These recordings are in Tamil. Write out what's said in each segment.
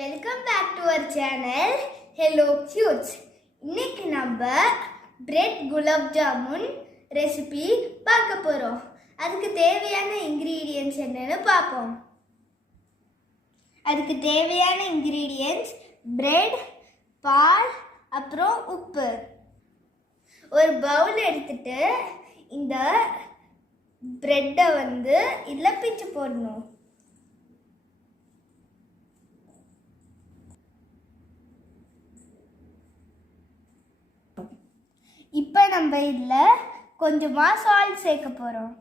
Welcome back to our channel hello cutes. இன்னைக்கு நம்ம பிரெட் குலாப் ஜாமுன் ரெசிபி பார்க்க போகிறோம். அதுக்கு தேவையான இன்க்ரீடியன்ட்ஸ் என்னன்னு பார்ப்போம். அதுக்கு தேவையான இன்க்ரீடியன்ட்ஸ் பிரெட், பால், அப்புறம் உப்பு. ஒரு பவுல் எடுத்துட்டு இந்த பிரெட்டை இதில் பிச்சு போடணும். இப்போ நம்ம இதில் கொஞ்சமாக சால்ட் சேர்க்க போகிறோம்.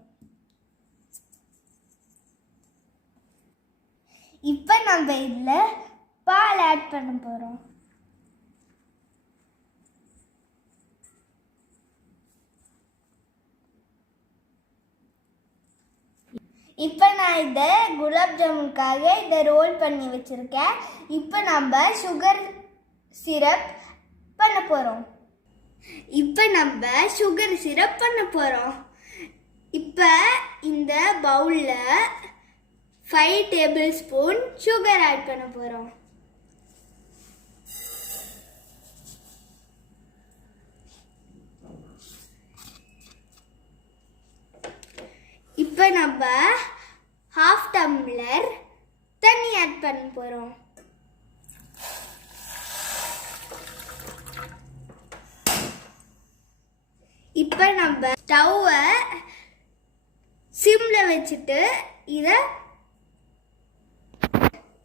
இப்போ நம்ம இதில் பால் ஆட் பண்ண போகிறோம். இப்போ நான் இதை குலாப் ஜாமுனுக்காக இதை ரோல் பண்ணி வச்சுருக்கேன். இப்போ நம்ம சுகர் சிரப் பண்ண போகிறோம். இப்போ இந்த பவுலில் 5 டேபிள் ஸ்பூன் சுகர் ஆட் பண்ண போகிறோம். இப்போ நம்ம 1/2 டம்ளர் தண்ணி ஆட் பண்ண போகிறோம். இப்போ நம்ம ஸ்டவ்வை சிம்மில் வச்சுட்டு இதை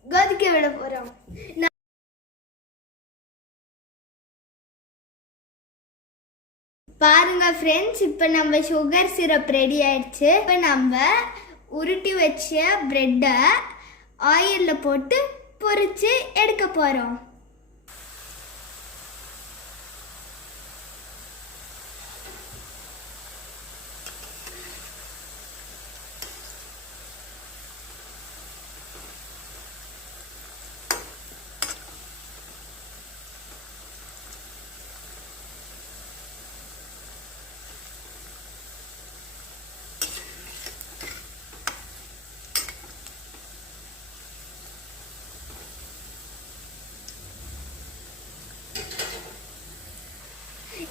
கொதிக்க விட போகிறோம். பாருங்க ஃப்ரெண்ட்ஸ், இப்போ நம்ம சுகர் சிரப் ரெடி ஆயிடுச்சு. இப்போ நம்ம உருட்டி வச்ச பிரெட்டை ஆயிலில் போட்டு பொரிச்சு எடுக்க போகிறோம்.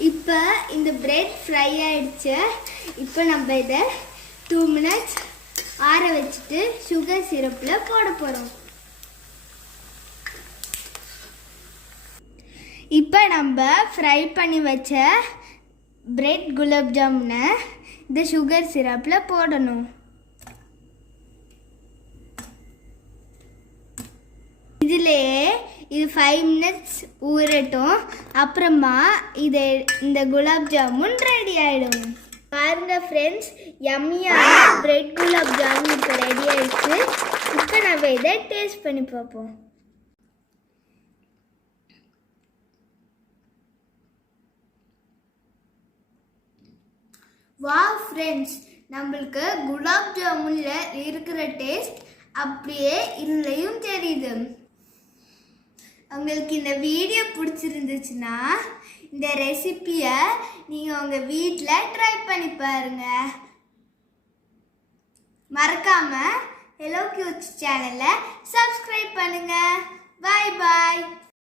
இப்போ இந்த பிரெட் ஃப்ரை ஆயிடுச்சு. இப்போ நம்ம இதை 2 மினிட்ஸ் ஆற வச்சுட்டு சுகர் சிரப்பில் போட போகிறோம். இப்போ நம்ம ஃப்ரை பண்ணி வச்ச பிரெட் குலாப் ஜாமுனை இந்த சுகர் சிரப்பில் போடணும். இதிலேயே இது 5 மினிட்ஸ் ஊறட்டும். அப்புறமா இந்த குலாப் ஜாமுன் ரெடி ஆகிடும். பாருங்க ஃப்ரெண்ட்ஸ், யம்மியான பிரெட் குலாப் ஜாமுன் இப்போ ரெடி ஆயிடுச்சு. இப்போ நம்ம இதை டேஸ்ட் பண்ணி பார்ப்போம். வாவ் ஃப்ரெண்ட்ஸ், நம்மளுக்கு குலாப் ஜாமுனில் இருக்கிற டேஸ்ட் அப்படியே இதுலையும் தெரியுது. உங்களுக்கு இந்த வீடியோ பிடிச்சிருந்துச்சுன்னா இந்த ரெசிபியை நீங்கள் உங்கள் வீட்டில் ட்ரை பண்ணி பாருங்கள். மறக்காமல் ஹலோ கியூட்ஸ் சேனலை சப்ஸ்கிரைப் பண்ணுங்கள். பாய் பாய்.